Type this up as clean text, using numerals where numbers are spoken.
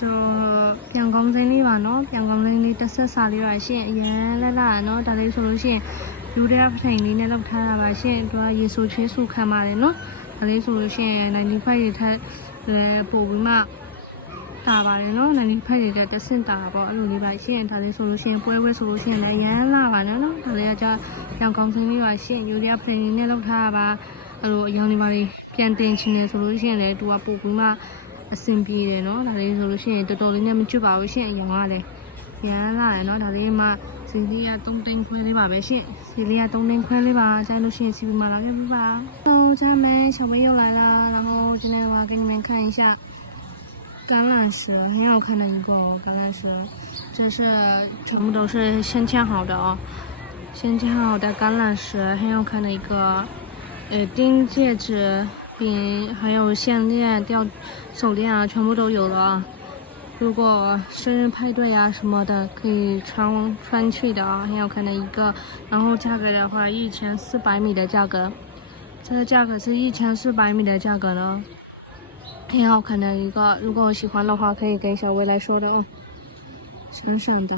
就阳光真哩吧喏，阳光真哩特色啥哩吧先，原来啦喏，大家说了先，有的不成哩，那老太太吧先，主要耶稣全素看嘛的喏，大家说了先，那你快点他来保护嘛。大把人咯，那你拍的这是大把，路里把线，他的收入线，不会收入线来演啦，反正咯，他的叫阳光城里把线，有点拍的那老他吧，阳里把的变电器的收入线来多补补嘛，身边的咯，他的收入线多多的那么九保线阳啊的，演啦，然后他的嘛，这里啊东灯快的把白线，这里啊东灯快的吧，在路线是不嘛了，要不吧？哦，家人们，小朋友来了，然后今天的话给你们看一下。橄榄石很好看的一个橄榄石，这是全部都是先切好的哦，先切好的橄榄石，很好看的一个，钉戒指、并还有项链、吊手链啊，全部都有了啊。如果生日派对啊什么的，可以穿去的啊，很好看的一个。然后价格的话，1400米的价格，这个价格是1400米的价格呢。挺好看的一个，如果我喜欢的话，可以跟小薇来说的哦，闪闪的。